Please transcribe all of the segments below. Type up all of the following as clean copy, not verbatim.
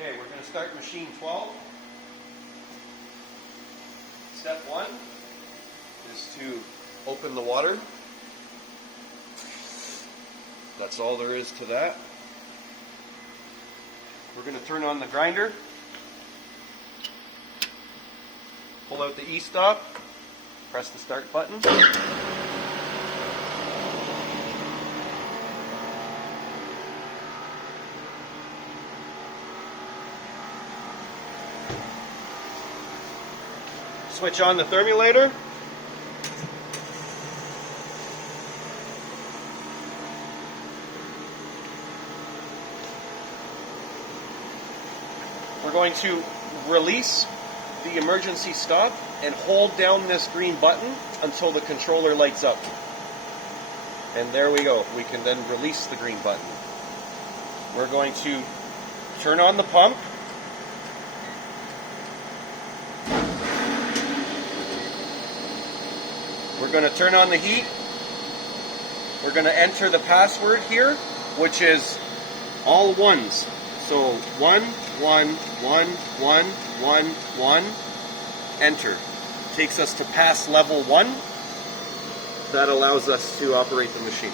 Okay, we're going to start machine 12. Step 1 is to open the water. That's all there is to that. We're going to turn on the grinder. Pull out the e-stop. Press the start button. Switch on the thermulator. We're going to release the emergency stop and hold down this green button until the controller lights up. And there we go. We can then release the green button. We're going to turn on the pump. We're going to turn on the heat. We're going to enter the password here, which is all ones. So 1, 1, 1, 1, 1, 1, enter. Takes us to pass level 1. That allows us to operate the machine.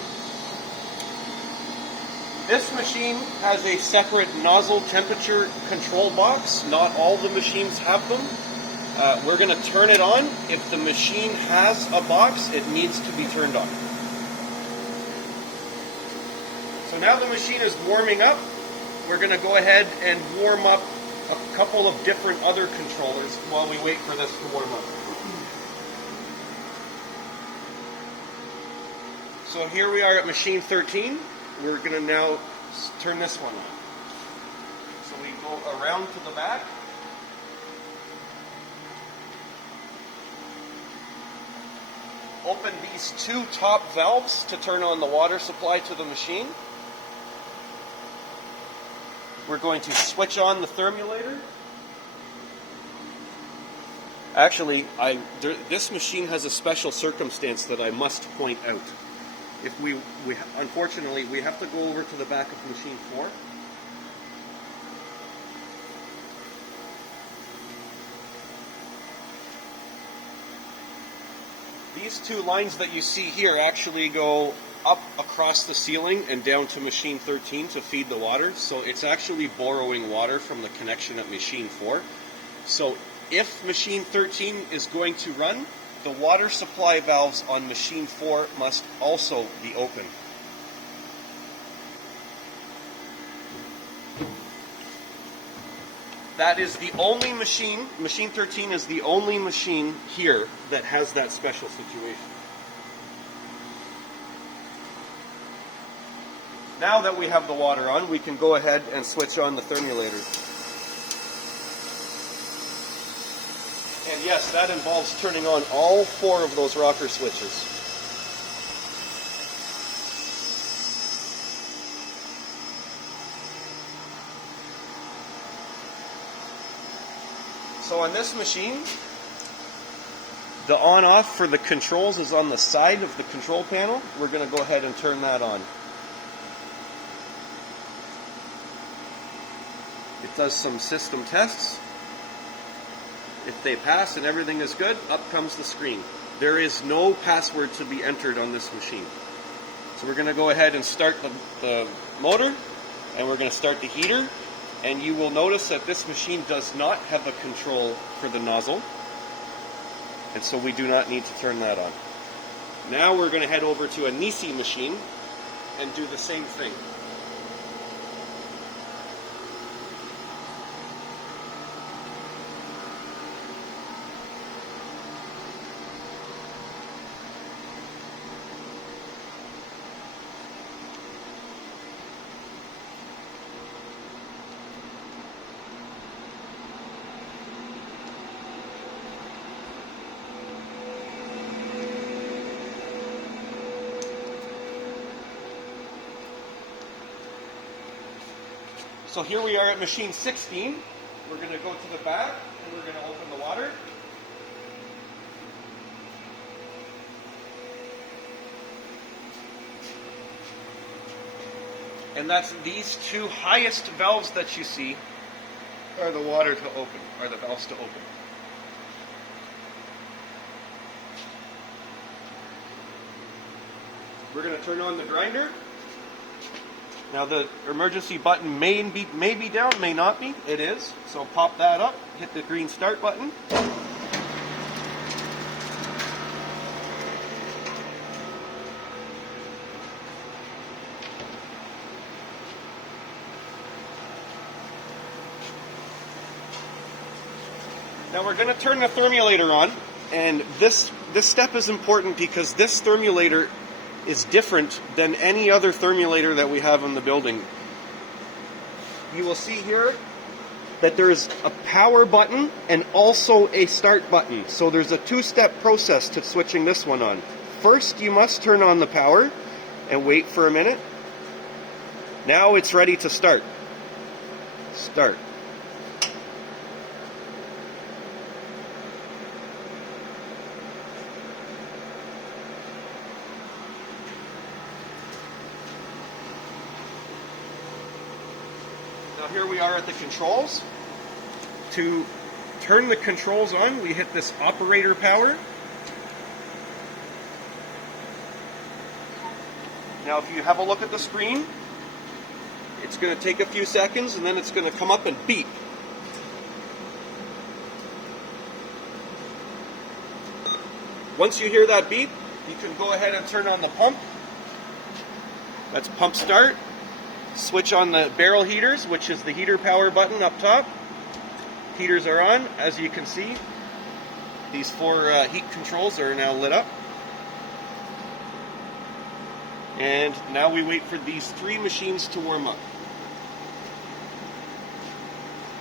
This machine has a separate nozzle temperature control box. Not all the machines have them. We're going to turn it on. If the machine has a box, it needs to be turned on. So now the machine is warming up. We're going to go ahead and warm up a couple of different other controllers while we wait for this to warm up. So here we are at machine 13. We're going to now turn this one on. So we go around to the back. Open these two top valves to turn on the water supply to the machine. We're going to switch on the thermulator. Actually, this machine has a special circumstance that I must point out. If we unfortunately, we have to go over to the back of machine 4. These two lines that you see here actually go up across the ceiling and down to machine 13 to feed the water. So it's actually borrowing water from the connection at machine 4. So if machine 13 is going to run, the water supply valves on machine 4 must also be open. That is the only machine, machine 13 is the only machine here that has that special situation. Now that we have the water on, we can go ahead and switch on the thermulator. And yes, that involves turning on all 4 of those rocker switches. So on this machine, the on-off for the controls is on the side of the control panel. We're going to go ahead and turn that on. It does some system tests. If they pass and everything is good, up comes the screen. There is no password to be entered on this machine. So we're going to go ahead and start the motor, and we're going to start the heater. And you will notice that this machine does not have a control for the nozzle, and so we do not need to turn that on. Now we're going to head over to a Nisi machine and do the same thing. So here we are at machine 16. We're going to go to the back and we're going to open the water. And that's these two highest valves that you see are the water to open, or the valves to open. We're going to turn on the grinder. Now the emergency button may be down, may not be. It is. So pop that up, hit the green start button. Now we're going to turn the thermulator on, and this step is important because this thermulator is different than any other thermulator that we have in the building. You will see here that there's a power button and also a start button. So there's a two-step process to switching this one on. First, you must turn on the power and wait for a minute. Now it's ready to start. Start. Now here we are at the controls. To turn the controls on, we hit this operator power. Now if you have a look at the screen, it's going to take a few seconds and then it's going to come up and beep. Once you hear that beep, you can go ahead and turn on the pump. That's pump start. Switch on the barrel heaters, which is the heater power button up top. Heaters are on. As you can see, these four heat controls are now lit up. And now we wait for these three machines to warm up.